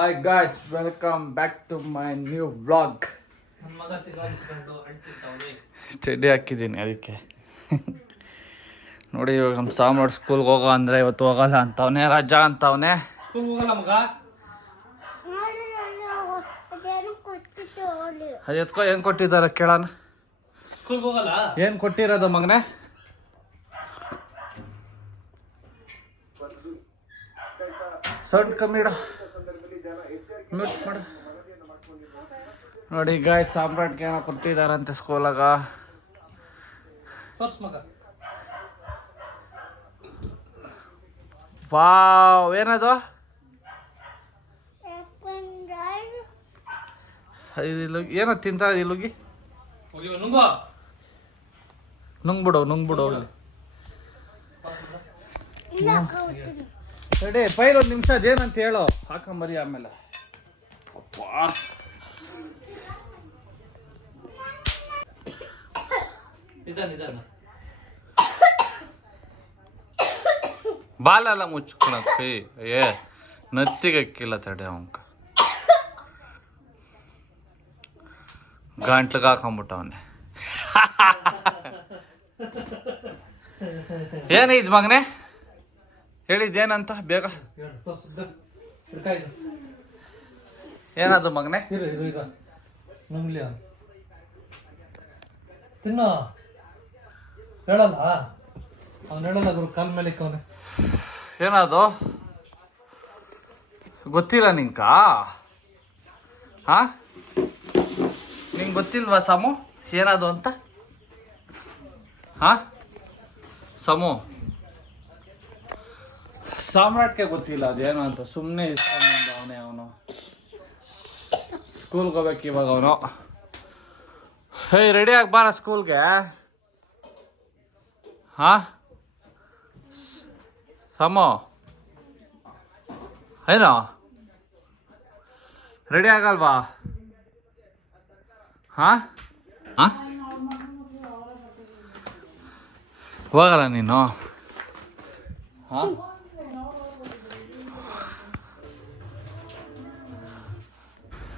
Hi guys, welcome back to my new vlog. Study ಹಾಕಿದ್ದೀನಿ ಅದಕ್ಕೆ ನೋಡಿ. ಇವಾಗ ನಮ್ಮ ಸಾಮ್ರಾಟ್ ಸ್ಕೂಲ್ಗೆ ಹೋಗೋ ಅಂದರೆ ಇವತ್ತು ಹೋಗಲ್ಲ ಅಂತವನೇ, ರಜಾ ಅಂತವನೇ. ಅದು ಎತ್ಕೊ, ಏನು ಕೊಟ್ಟಿದ್ದಾರೆ ಕೇಳೋಣ. ಏನು ಕೊಟ್ಟಿರೋದು ಮಗನೇ? ಸೌಂಡ್ ಕಮ್ಮಿ ಇಡ, ಮ್ಯೂಟ್ ಮಾಡು. ನೋಡಿ ಗಾಯ್, ಸಾಮ್ರಾಟ್ಗೆ ಏನೋ ಕೊಟ್ಟಿದ್ದಾರಂತೆ ಸ್ಕೂಲಾಗ. ವಾವ್, ಏನದು? ಏನೋ ತಿಂತ ಇಲ್ಲುಗಿ ನುಂಗ್ಬಿಡು ಹೋಗ್ಲಿ. ರೆಡಿ ಫೈಲ್ ಒಂದು ನಿಮಿಷ, ಅದೇನಂತ ಹೇಳೋ, ಹಾಕೊಂಬರಿ ಆಮೇಲೆ. ಅಪ್ಪ ಬಾಲೆಲ್ಲ ಮುಚ್ಕೊಳಕ್ಕೆ ನತ್ತಿಗೆ ಅಕ್ಕಿಲ್ಲ ತಡೆ ಅವಂಕ. ಗಂಟ್ಲಿಗೆ ಹಾಕೊಂಬಿಟ್ಟವನೆ. ಏನಿದ್ ಮಗನೇ, ಹೇಳಿದ್ದೇನಂತ ಬೇಗ. ಏನದು ಮಗನೇ? ತಿನ್ನ ಹೇಳಲ್ಲ, ಅವ್ನು ಹೇಳಲ್ಲ, ಕಾಲ್ ಮೇಲೆ ಅವನೇ. ಏನದು ಗೊತ್ತಿಲ್ಲ ನಿಂಕ? ಹಾ, ನಿಂಗೆ ಗೊತ್ತಿಲ್ವಾ ಸಮು ಏನದು ಅಂತ? ಹಾ ಸಮು, ಸಾಮ್ರಾಟ್ಗೆ ಗೊತ್ತಿಲ್ಲ ಅದೇನು ಅಂತ. ಸುಮ್ಮನೆ ಇಸ್ಕೊಂಬಂದ ಅವನು ಸ್ಕೂಲ್ಗೆ ಹೋಗ್ಬೇಕು ಇವಾಗ ಅವನು. ಹೇ, ರೆಡಿ ಆಗಿ ಬಾರ ಸ್ಕೂಲ್ಗೆ. ಹಾ ಸಮು, ಏನೋ ರೆಡಿ ಆಗಲ್ವಾ? ಹಾ ಹಾಂ, ಹೋಗಲ್ಲ ನೀನು? ಹಾಂ,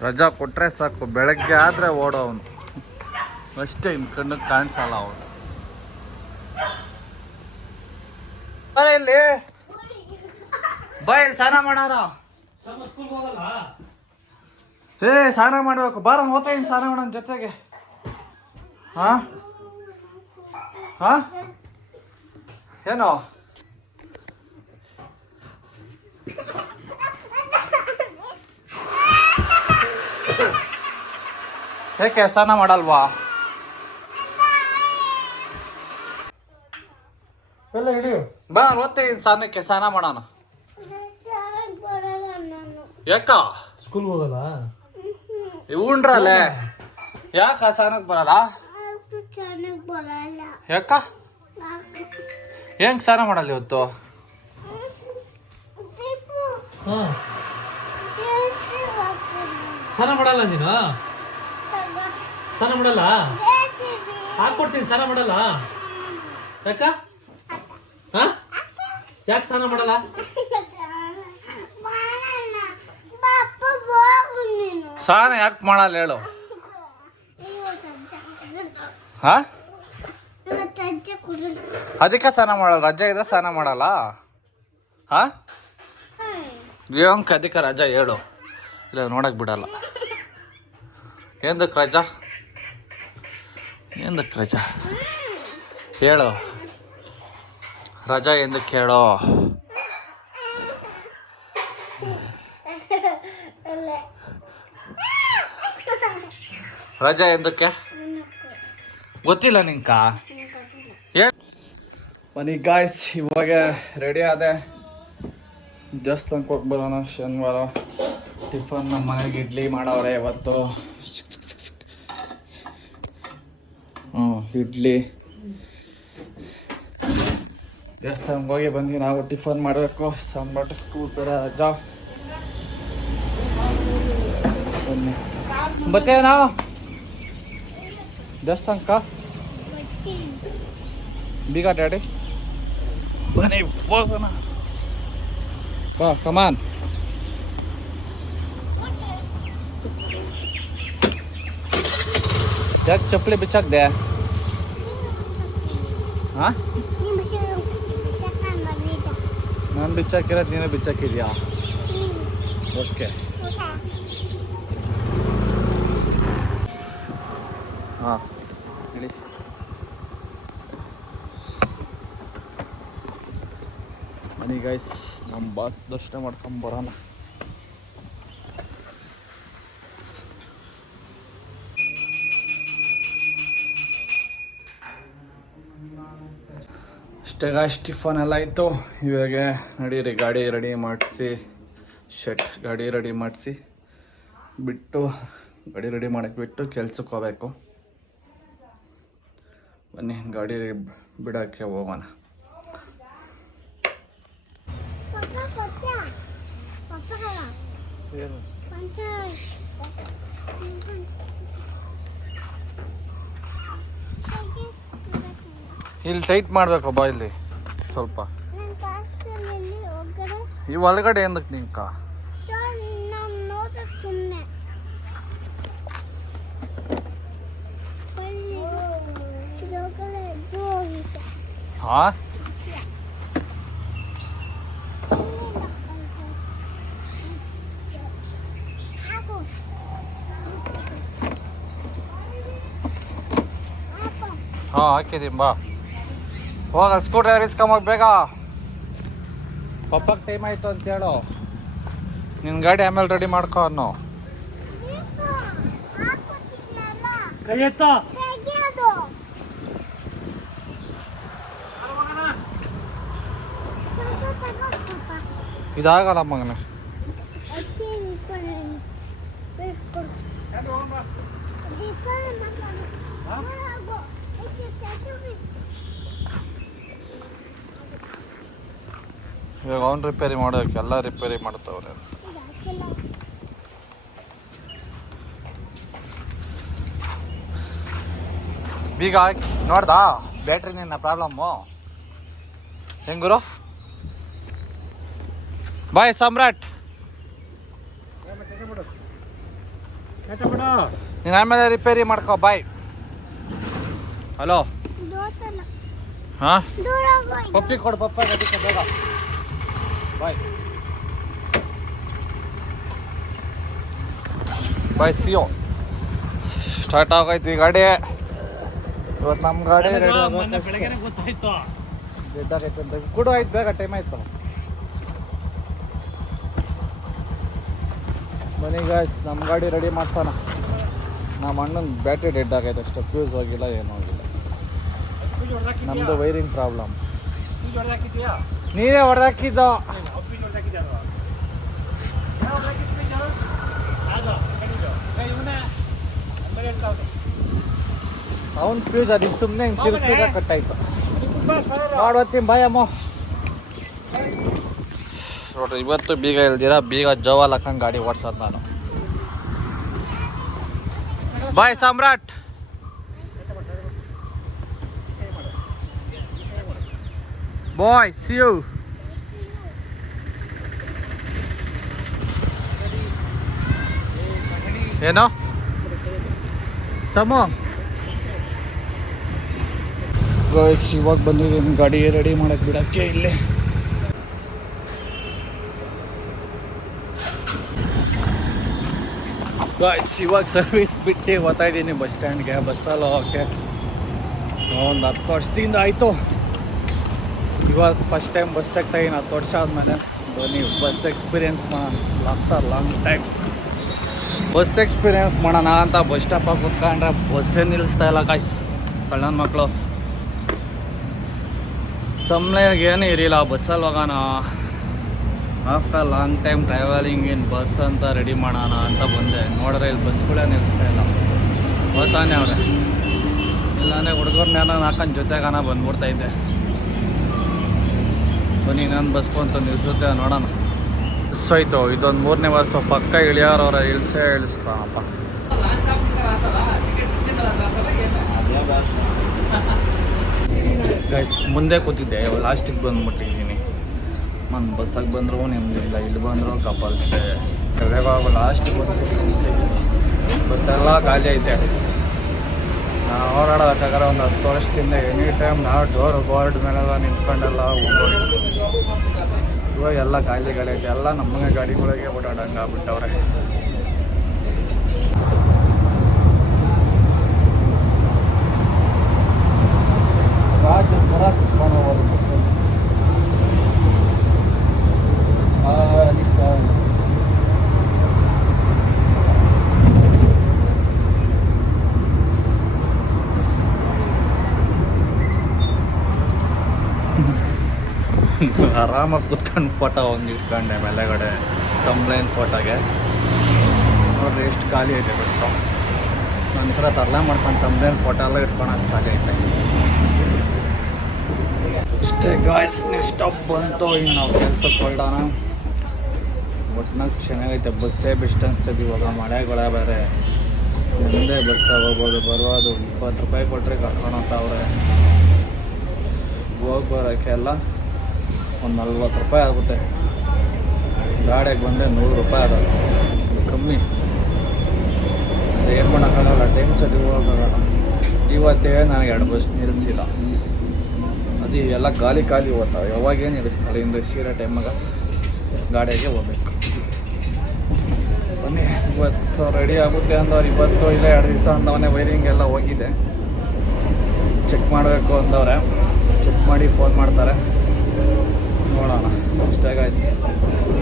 ರಜಾ ಕೊಟ್ಟರೆ ಸಾಕು, ಬೆಳಗ್ಗೆ ಆದರೆ ಓಡೋವನು ಅಷ್ಟೇ, ಇನ್ನು ಕಣ್ಣಿಗೆ ಕಾಣಿಸಲ್ಲ ಅವನು. ಇಲ್ಲಿ ಬಾಯ್, ಸ್ನಾನ ಮಾಡಾರ. ಸ್ನಾನ ಮಾಡಬೇಕು, ಬಾರ ಹೋಗ್ತಾ ಇನ್ನು ಸ್ನಾನ ಮಾಡೋಣ ಜೊತೆಗೆ. ಹಾಂ ಹಾಂ, ಏನೋ ಏಕೆ ಸ್ನಾನ ಮಾಡಲ್ವಾ? ಎಲ್ಲ ಹಿಡಿಯು, ಬಾ ಓದ್ತೀನಿ ಸ್ನಾನಕ್ಕೆ, ಸ್ನಾನ ಮಾಡೋಣ. ಯಾಕ ಸ್ಕೂಲ್ಗೆ ಹೋಗಲ್ಲ? ಉಂಡ್ರಲ್ಲೇ, ಯಾಕ ಸ್ನಾನಕ್ಕೆ ಬರಲ್ಲ? ಯಾಕ ಹೆಂಗ್ ಸ್ನಾನ ಮಾಡಲ್ಲ ಇವತ್ತು? ಸ್ನಾನ ಮಾಡಲ್ಲ ನೀನು? ಸ್ನಾನ ಮಾಡಲ್ಲ? ಹಾಕ್ಕೊಡ್ತೀನಿ, ಸ್ನಾನ ಮಾಡಲ್ಲ? ಯಾಕ? ಹಾ, ಯಾಕೆ ಸ್ನಾನ ಮಾಡಲ್ಲ? ಸ್ನಾನ ಯಾಕೆ ಮಾಡಲ್ಲ ಹೇಳು? ಹಾ, ಅದಕ್ಕೆ ಸ್ನಾನ ಮಾಡಲ್ಲ? ರಜೆ ಇದ್ರೆ ಸ್ನಾನ ಮಾಡಲ್ಲ? ಹಾ, ಏನಕ್ಕೆ ಅದಕ್ಕೆ ರಜಾ ಹೇಳು? ಇಲ್ಲ ನೋಡಕ್ ಬಿಡಲ್ಲ. ಏನಕ್ಕೆ ರಜಾ? ಏನಕ್ಕೆ ರಜಾ ಹೇಳು? ರಜಾ ಎಂದಕ್ಕೆ ಹೇಳೋ? ರಜಾ ಎಂದಕ್ಕೆ ಗೊತ್ತಿಲ್ಲ ನಿಂಕ? ಬನ್ನಿ ಗಾಯ್ಸ್, ಇವಾಗ ರೆಡಿ ಆದೆ, ದೇವಸ್ಥಾನಕ್ಕೆ ಹೋಗಿ ಬರೋಣ. ಶನಿವಾರ ಟಿಫನ್ ನಮ್ಮ ಮನೆಗೆ ಇಡ್ಲಿ ಮಾಡವ್ರೆ ಇವತ್ತು. ಇಡ್ಲಿ ದೇವಸ್ಥಾನಕ್ಕೆ ಹೋಗಿ ಬಂದು ನಾವು ಟಿಫನ್ ಮಾಡಬೇಕು. ಸಾಂಬಾರು ಸ್ಕೂಲ್ ಬೇರೆ ರಜಾ. ಬನ್ನಿ ಬರ್ತೇವೆ ನಾವು ದೇವಸ್ಥಾನಕ್ಕ. ಬೀಗ ಡ್ಯಾಡಿ ಬನ್ನಿ ಹೋಗೋಣ. ಬಾ ಕಮಾನ್. ಯಾಕೆ ಚಪ್ಪಲಿ ಬಿಚ್ಚಾಕ್ದೆ ಹಾಂ ನಾನು ಬಿಚ್ಚಾಕಿರೋದು ನೀನೇ ಬಿಚ್ಚಾಕಿದ್ಯಾ ಓಕೆ ಹಾಂ ಹೇಳಿ ಬನ್ನಿ ಗೈಸ್ ನಮ್ಮ ಬಾಸ್ ದರ್ಶನ ಮಾಡ್ಕೊಂಬರೋಣ ಅಷ್ಟೇ ಗಾಯ್ಸ್ ಟಿಫನ್ ಎಲ್ಲ ಆಯಿತು ಇವಾಗ ನಡೀರಿ ಗಾಡಿ ರೆಡಿ ಮಾಡಿಸಿ ಗಾಡಿ ರೆಡಿ ಮಾಡಿಸಿ ಬಿಟ್ಟು ಗಾಡಿ ರೆಡಿ ಮಾಡಕ್ಕೆ ಬಿಟ್ಟು ಕೆಲ್ಸಕ್ಕೆ ಹೋಗ್ಬೇಕು ಬನ್ನಿ ಗಾಡಿ ಬಿಡೋಕ್ಕೆ ಹೋಗೋಣ ಇಲ್ಲಿ ಟೈಟ್ ಮಾಡಬೇಕಬ್ಬ ಇಲ್ಲಿ ಸ್ವಲ್ಪ ಈ ಒಳಗಡೆ ಎಂದಕ್ಕೆ ನಿಂಕ ಹಾ ಹಾಂ ಹಾಕಿದ್ದೀನಿ ಬಾ ಹೋಗ ಸ್ಕೂಟರ್ ಇಸ್ಕೊಂಬೋಗಿ ಬೇಗ ಪಪ್ಪಕ್ಕೆ ಟೈಮ್ ಆಯಿತು ಅಂತ ಹೇಳು ನಿನ್ನ ಗಾಡಿ ಆಮೇಲೆ ರೆಡಿ ಮಾಡ್ಕೊ ಅನ್ನೋ ಇದಾಗಲ್ಲ ಮಗನ ಇವಾಗ ಅವ್ನು ರಿಪೇರಿ ಮಾಡೋಕೆ ಎಲ್ಲ ರಿಪೇರಿ ಮಾಡ್ತಾವ್ರೆ ಬೀಗ ಹಾಕಿ ನೋಡ್ದಾ ಬ್ಯಾಟ್ರಿ ನಿನ್ನ ಪ್ರಾಬ್ಲಮ್ಮು ಹೆಂಗುರು ಬಾಯ್ ಸಮ್ರಾಟ್ ನೀನು ಆಮೇಲೆ ರಿಪೇರಿ ಮಾಡ್ಕೋ ಬಾಯ್ ಹಲೋ ಹಾಂ ಪಪ್ಪಿ ಕೊಡು ಪಪ್ಪ ಅದಕ್ಕೆ ಬೇಗ ಬಾಯ್ ಬಾಯ್ ಸಿಯೋ ಸ್ಟಾರ್ಟ್ ಆಗೋಯ್ತು ಈ ಗಾಡಿ ಇವತ್ತು ನಮ್ಮ ಗಾಡಿ ರೆಡಿ ಗೆದ್ದಾಗೈತೆ ಅಂತ ಕೊಡು ಆಯ್ತು ಬೇಗ ಟೈಮ್ ಆಯ್ತು ಮನೆಗೆ ನಮ್ಮ ಗಾಡಿ ರೆಡಿ ಮಾಡ್ಸೋಣ ನಮ್ಮ ಅಣ್ಣನ ಬ್ಯಾಟ್ರಿ ಡೆಡ್ ಆಗೈತೆ ಅಷ್ಟೇ ಫ್ಯೂಸ್ ಹೋಗಿಲ್ಲ ಏನೂ ಹೋಗಿಲ್ಲ ನಮ್ಮದು ವೈರಿಂಗ್ ಪ್ರಾಬ್ಲಮ್ ನೀನೇ ಹೊಡೆದಾಕಿದ್ದು ಅವನು ಫ್ಯೂಸ್ ಅದಕ್ಕೆ ಸುಮ್ಮನೆ ಹಿಂಗೆ ತಿರುಗಿಸಿದ ಕಟ್ಟಾಯ್ತು ಮಾಡ್ಬತ್ತೀನಿ ಬಾಯಮ್ಮ ನೋಡ್ರಿ ಇವತ್ತು ಬೀಗ ಇಲ್ದಿರ ಬೀಗ ಜವಾಲ್ ಹಾಕಂಗೆ ಗಾಡಿ ಓಡ್ಸೋದು ನಾನು ಬಾಯ್ ಸಮ್ರಾಟ್ ಬಾಯ್ ಸಿ ಯು ಏನೋ ಸಮೋ ಗೈಸ್ ಇವಾಗ ಬಂದಿದ್ದೀನಿ ಗಾಡಿ ರೆಡಿ ಮಾಡಕ್ಕೆ ಬಿಡೋಕ್ಕೆ ಇಲ್ಲಿ ಗೈಸ್ ಇವಾಗ ಸರ್ವಿಸ್ ಬಿಟ್ಟು ಹೋಗ್ತಾ ಇದ್ದೀನಿ ಬಸ್ ಸ್ಟ್ಯಾಂಡ್ಗೆ ಬಸ್ಸಲ್ಲಿ ಹೋಗೋಕ್ಕೆ ಒಂದು 10 ವರ್ಷದಿಂದ ಆಯಿತು ಇವಾಗ ಫಸ್ಟ್ ಟೈಮ್ ಬಸ್ ಆಗ್ತಾಯಿದ್ದೀನಿ 10 ವರ್ಷ ಆದಮೇಲೆ ನೀವು ಬಸ್ ಎಕ್ಸ್ಪೀರಿಯೆನ್ಸ್ ಮಾಡೋಣ after long time bus experience ಮಾಡೋಣ ಅಂತ ಬಸ್ ಸ್ಟಾಪಾಗಿ ಕೂತ್ಕೊಂಡ್ರೆ ಬಸ್ಸೇ ನಿಲ್ಲಿಸ್ತಾ ಇಲ್ಲ ಗಾಯ್ಸ್ ಕಳ್ಳನ ಮಕ್ಕಳು ತಮ್ಮನೆಗೆ ಏನೂ ಇರಲಿಲ್ಲ ಬಸ್ಸಲ್ಲಿ ಹೋಗೋಣ after long time travelling in bus ಅಂತ ರೆಡಿ ಮಾಡೋಣ ಅಂತ ಬಂದೆ ನೋಡಿದ್ರೆ ಇಲ್ಲಿ ಬಸ್ಗಳೇ ನಿಲ್ಲಿಸ್ತಾ ಇಲ್ಲ ಹೋಗ್ತಾನೆ ಅವ್ರೆ ಇಲ್ಲಾಂದರೆ ಹುಡುಗರ್ನೇನೋ ಹಾಕೊಂಡು ಜೊತೆಗಾನ ಬಂದ್ಬಿಡ್ತಾಯಿದ್ದೆ ಬನ್ನಿ ನಾನು ಬಸ್ಕೊಂತ ನಿಲ್ಸುತ್ತೆ ನೋಡೋಣ ಬಸ್ ಹೋಯ್ತು ಇದೊಂದು 3ನೇ ವರ್ಷ ಪಕ್ಕ ಇಳಿಯೋರವ್ರ ಇಳಿಸ್ತಾನಪ್ಪ ಗೈಸ್ ಮುಂದೆ ಕೂತಿದ್ದೆ ಲಾಸ್ಟಿಗೆ ಬಂದ್ಬಿಟ್ಟಿದ್ದೀನಿ ನಾನು ಬಸ್ಸಾಗಿ ಬಂದರೂ ನಿಮ್ದಿಲ್ಲ ಇಲ್ಲಿ ಬಂದರೂ ಕಪಲ್ಸೆ ಕೆಳಗೆ ಲಾಸ್ಟ್ ಬಂದು ಬಸ್ಸೆಲ್ಲ ಖಾಲಿ ಐತೆ ನಾವು ಓಡಾಡೋದಕ್ಕಾದ್ರೆ ಒಂದು 10 ವರ್ಷದಿಂದ ಎನಿ ಟೈಮ್ ನಾವು ಡೋರ್ ಬೋರ್ಡ್ ಮೇಲೆಲ್ಲ ನಿಂತ್ಕೊಂಡೆಲ್ಲ ಹೋಗೋದು. ಇವಾಗ ಎಲ್ಲ ಖಾಲಿಗಳೈತೆ, ಎಲ್ಲ ನಮಗೆ ಗಾಡಿಗಳಿಗೆ ಓಡಾಡಂಗೆ ಆಗ್ಬಿಟ್ಟವ್ರೆ. ರಾಜಪುರ ಕುತ್ಕೊಂಡು ಹೋಗೋದು ಬಸ್ಸಲ್ಲಿ. ಆರಾಮಾಗಿ ಕುತ್ಕೊಂಡು ಫೋಟೋ ಒಂದು ಇಟ್ಕೊಂಡೆ ಮೇಲೆಗಡೆ ಕಂಪ್ಲೇಂಟ್ ಫೋಟೋಗೆ. ನೋಡ್ರಿ ಎಷ್ಟು ಖಾಲಿ ಐತೆ ಬಸ್ಸು. ನಂತರ ತರಲೆ ಮಾಡ್ಕೊಂಡು ಕಂಪ್ಲೇಂಟ್ ಫೋಟೋ ಎಲ್ಲ ಇಟ್ಕೊಂಡು ಖಾಲಿ ಐತೆ. ಅಷ್ಟೇ ಗಾಯ್ಸ್, ನೆಕ್ಸ್ಟ್ ಸ್ಟಾಪ್ ಬಂತು. ಇನ್ನು ನಾವು ಕೆಲ್ಸಕ್ಕೆ ಹೊರಡೋಣ. ಒಟ್ನಾಗ ಚೆನ್ನಾಗೈತೆ, ಬಸ್ಸೇ ಬೆಸ್ಟ್ ಅನಿಸ್ತದೆ. ಇವಾಗ ಮಳೆಗಳ ಬೇರೆ, ಒಂದೇ ಬಸ್ಸ ಹೋಗ್ಬೋದು ಬರೋದು. 20 ರೂಪಾಯಿ ಕೊಟ್ಟರೆ ಕರ್ಕೊಂಡು ಹೋಗ್ತಾವ್ರೆ. ಹೋಗಿ ಬರೋಕ್ಕೆ ಎಲ್ಲ ಒಂದು 40 ರೂಪಾಯಿ ಆಗುತ್ತೆ. ಗಾಡಿಗೆ ಬಂದರೆ 100 ರೂಪಾಯಿ ಅದ, ಕಮ್ಮಿ. ಏನು ಮಾಡೋಕ್ಕಾಗಲ್ಲ, ಟೈಮ್ ಸರಿ ಹೋಗೋಕ್ಕಾಗಲ್ಲ. ಇವತ್ತೇ ನನಗೆ 2 ಬಸ್ ನಿಲ್ಲಿಸಿಲ್ಲ. ಅದು ಎಲ್ಲ ಖಾಲಿ ಹೋಗ್ತಾವೆ. ಯಾವಾಗೇನು ನಿಲ್ಲಿಸ್ತಾಳೆ, ಇನ್ನು ರಶ್ ಇರೋ ಟೈಮಾಗ ಗಾಡಿಗೆ ಹೋಗ್ಬೇಕು. ಬನ್ನಿ, ಇವತ್ತು ರೆಡಿ ಆಗುತ್ತೆ ಅಂದವ್ರು. ಇವತ್ತು ಇಲ್ಲ 2 ದಿವಸ ಅಂದವನೇ. ವೈರಿಂಗ್ ಎಲ್ಲ ಹೋಗಿದೆ, ಚೆಕ್ ಮಾಡಬೇಕು ಅಂದವ್ರೆ. ಚೆಕ್ ಮಾಡಿ ಫೋನ್ ಮಾಡ್ತಾರೆ, ನೋಡೋಣ. ಅಷ್ಟೇ ಗಾಯ್ಸ್,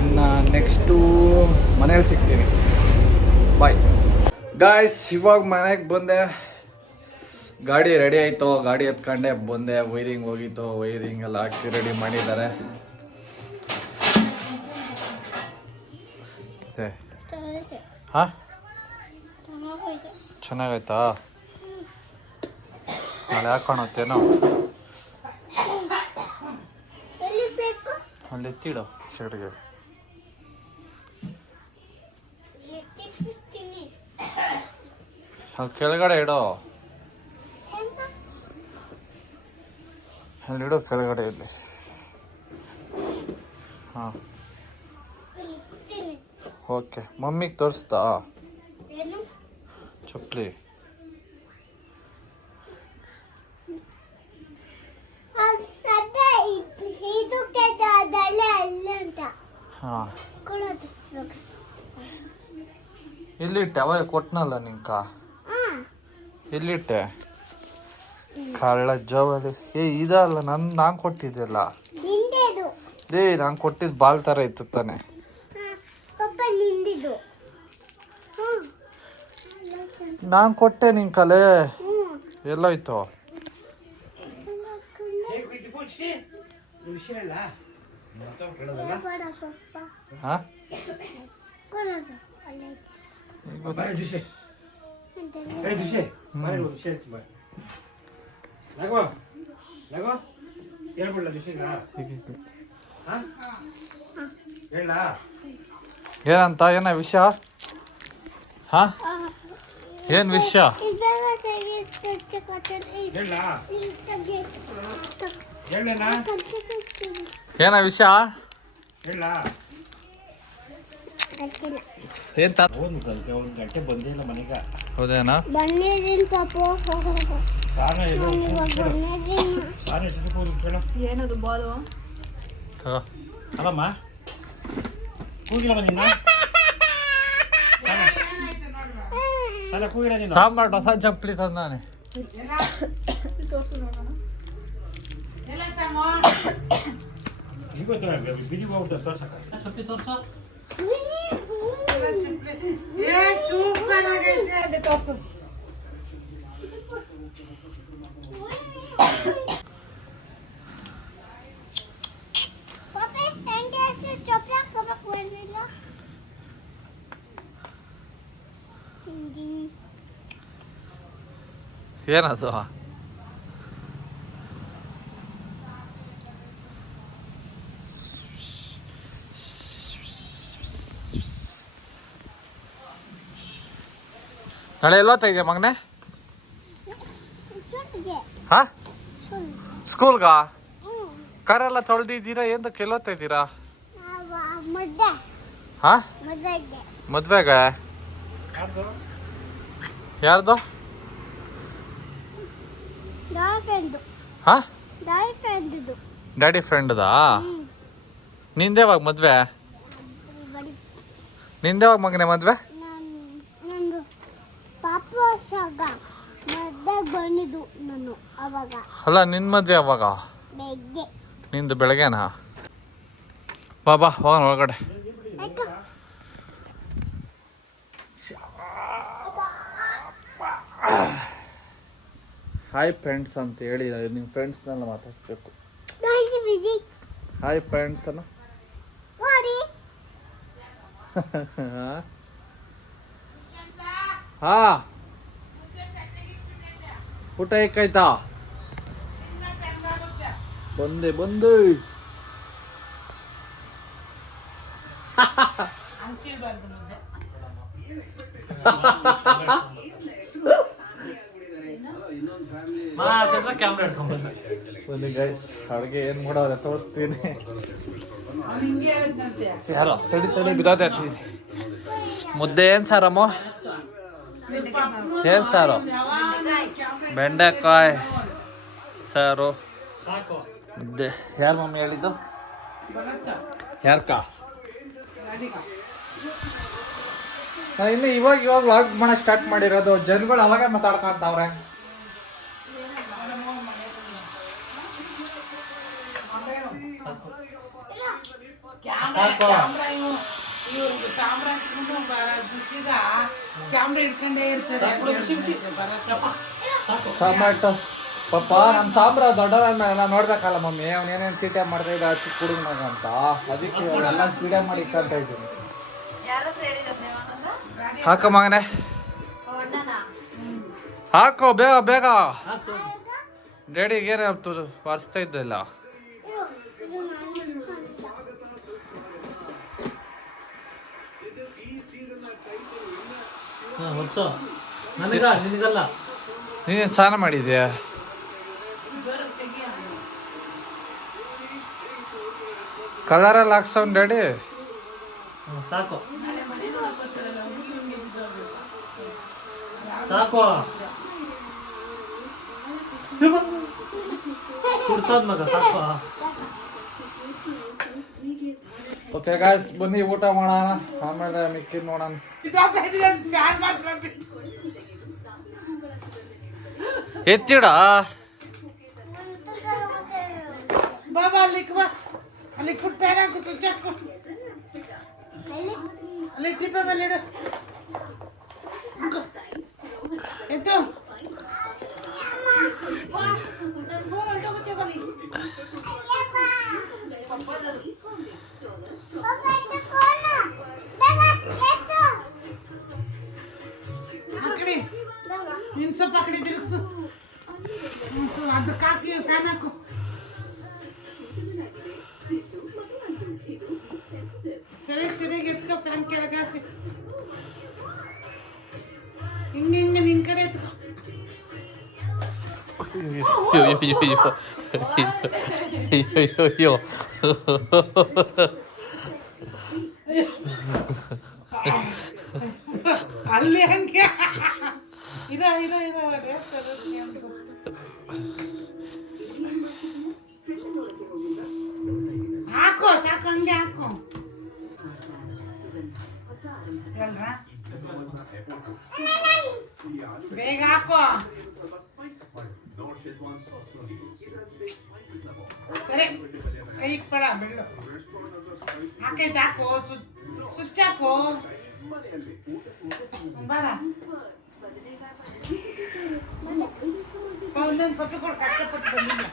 ಇನ್ನು ನೆಕ್ಸ್ಟು ಮನೇಲಿ ಸಿಗ್ತೀನಿ. Bye guys. ಇವಾಗ ಮನೆಗೆ ಬಂದೆ, ಗಾಡಿ ರೆಡಿ ಆಯಿತು. ಗಾಡಿ ಎತ್ಕೊಂಡೆ ಬಂದೆ. ವೈರಿಂಗ್ ಹೋಗಿತ್ತು, ವೈರಿಂಗ್ ಎಲ್ಲ ಹಾಕಿ ರೆಡಿ ಮಾಡಿದ್ದಾರೆ. ಹಾಂ, ಚೆನ್ನಾಗೈತಾ? ನಾಳೆ ಹಾಕೋಣತ್ತೇನೋ? ಅಲ್ಲಿ ಎತ್ತಿಡು ಸೈಡ್ಗೆ. ಅಲ್ಲಿ ಕೆಳಗಡೆ ಇಡೋ, ಅಲ್ಲಿಡೋ ಕೆಳಗಡೆ ಇಲ್ಲಿ. ಹಾಂ, ಓಕೆ. ಮಮ್ಮಿಗೆ ತೋರಿಸ್ತಾ ಚಪ್ಪಲಿ? ಹಾಂ, ಎಲ್ಲಿಟ್ಟೆ? ಅವಾಗ ಕೊಟ್ಟನಲ್ಲ ನಿಂಕ, ಎಲ್ಲಿಟ್ಟೆ? ಕಳ್ಳ ಜವಾಲಿ. ಇದಲ್ಲ, ನಾನು ಕೊಟ್ಟಿದ್ದೆಲ್ಲ. ನಾನು ಕೊಟ್ಟಿದ್ದು ಬಾಲ್ ಥರ ಇತ್ತು ತಾನೆ. ನಾನು ಕೊಟ್ಟೆ ನಿನ್ ಕಲೆ. ಎಲ್ಲೋಯ್ತು? ಹಾಂ, ಏನಂತ? ಏನ ವಿಷಯ? ಹಾಂ, ಏನು ವಿಷಯ? ಏನ ವಿಷಯ? ಏನ್ ಗಂಟೆ ಬಂದಿಲ್ಲ ಮನೆಗ. ಹೌದೇನಾ? ಏನದು ಬಾಲು? ಅಲ್ಲಮ್ಮ, ಸಾಂಬಾರ್ ಹೊಸ ಚಪ್ಪಲಿ ತಂದಾನೆ. ಚಪ್ಪಲಿ ತೋರ್ಸ. ಏನದು? ನಾಳೆ ಎಲ್ಲೋಗ್ತಾ ಇದೆಯಾ ಮಗನೇ? ಹಾ, ಸ್ಕೂಲ್ಗ? ಕಾರೆಲ್ಲ ತೊಳೆದಿದ್ದೀರಾ? ಏನಕ್ಕೆ ಎಲ್ಲೋಗ್ತಾ ಇದ್ದೀರಾ? ಹಾ, ಮದ್ವೆಗೆ? ಯಾರ್ದು? ಹಾ ಡ್ಯಾಡಿ ಫ್ರೆಂಡ್ದಾ? ನಿಂದೇವಾಗ ಮದ್ವೆ? ನಿಂದೇವಾಗ ಮಗನೇ ಮದ್ವೆ? ಅಲ್ಲ ನಿನ್ನ ಮದ್ವೆ ಯಾವಾಗ? ನಿಂದು ಬೆಳಗ್ಗೆನಾ? ಬಾ ಹೋಗೋಣ ಒಳಗಡೆ. ಹಾಯ್ ಫ್ರೆಂಡ್ಸ್ ಅಂತ ಹೇಳಿ ನಿಮ್ಮ ಫ್ರೆಂಡ್ಸ್ನೆಲ್ಲ ಮಾತಾಡ್ಸ್ಬೇಕು. ಹಾಯ್ ಫ್ರೆಂಡ್ಸ್ ಅನ್ನ. ಹಾ ಊಟ ಏಕಾಯ್ತಾ? ಬಂದೆ ಬನ್ನಿ ಗೈಸ್, ಅಡುಗೆ ಏನು ಮಾಡೋದೆ ತೋರಿಸ್ತೀನಿ. ಯಾರೋ ತಡಿ ಬಿದ್ದೋದೆ ಹಚ್ಚಿದ್ದೀನಿ. ಮುದ್ದೆ ಏನು ಸಾರಮ್ಮ? ಏನು ಸಾರು? ಬೆಂಡೆಕಾಯಿ ಸಾರು ಮುದ್ದೆ. ಯಾರು ಮಮ್ಮಿ ಹೇಳಿದ್ದು? ಯಾರ್ಕ? ನಾನು ಇನ್ನು ಇವಾಗ ವ್ಲಾಗ್ ಮಾಡೋಕೆ ಸ್ಟಾರ್ಟ್ ಮಾಡಿರೋದು. ಜನಗಳು ಅವಾಗೆ ಮಾತಾಡ್ಕೊಂತವ್ರೆ. ಟೊಮೆಟೊ ಪಾಪ ನಮ್ಮ ಸಾಂಬ್ರ ದೊಡ್ಡದಾದ್ಮೇಲೆ ಎಲ್ಲ ನೋಡ್ಬೇಕಲ್ಲ ಮಮ್ಮಿ, ಅವನೇನೇನು ತೀಟೆ ಮಾಡ್ತಾ ಇದ್ದ ಚಿಕ್ಕ ಹುಡುಗನಾಗ ಅಂತ. ಅದಕ್ಕೆ ಎಲ್ಲ ವಿಡಿಯೋ ಮಾಡಿ ಇಕ್ಕಂತ ಇದ್ದೀನಿ. ಹಾಕ ಮಗನೇ, ಹಾಕೋ ಬೇಗ. ಡ್ಯಾಡಿಗೆ ಏನಾಗ್ತು ಬಾರಿಸ್ತಾ ಇದ್ದಲ್ಲ. ನೀನು ಸ್ನಾನ ಮಾಡಿದ್ಯಾ? ಕಲರಲ್ಲಿ ಹಾಕ್ಸವ್ನು ಡ್ಯಾಡಿ. ಸಾಕು ಕುಡ್ತದ ಮಗ, ಸಾಕು. ಓಕೆ ಗಾಯ್ಸ್, ಬನ್ನಿ ಊಟ ಮಾಡೋಣ, ಆಮೇಲೆ ಮಿಕ್ಕಿದ್ ನೋಡೋಣ. ಎತ್ತಿಡ ಬಾಬಾ ಅಲ್ಲಿ ಫುಡ್ ಪ್ಯಾನ್ ಹಾಕು, ಸ್ವಿಚ್ ಹಾಕು, ಅಲ್ಲಿ ಟಿಪ್ಪ ಮೇಲೆ ಇಡು. ಎತ್ತು ನೀನು ಸ್ವಲ್ಪ ಆ ಕಡೆ ತಿರುಗಿಸು. ಅದಕ್ಕೆ ಹಾಕಿ ಫ್ಯಾನ್ ಹಾಕು. ಸರಿಯಾಗಿ ಎತ್ಕೊ, ಫ್ಯಾನ್ ಕೆಳಗೆ ಹಾಕಿ. ಹಿಂಗೆ ನಿನ್ ಕಡೆ ಎತ್ಕೊ. ಅಯ್ಯೋ ಅಲ್ಲಿ ಹಂಗೆ ಇರ ಹಾಕೋ, ಸಾಕು, ಹಂಗೆ ಹಾಕೋ. ಬೇಗ ಹಾಕೋ. ಸರಿ, ಕೈ ಪಡ ಬೆಳ್ಳು ಹಾಕೈತೆ, ಹಾಕೋ. ಸ್ವಿಚ್ ಹಾಕೋ. ಬಾರ ಒಂದೊಂದು ಪಪ್ಪಿ ಕೊಡು, ಕಷ್ಟಪಟ್ಟು ಬಂದಿಲ್ಲ.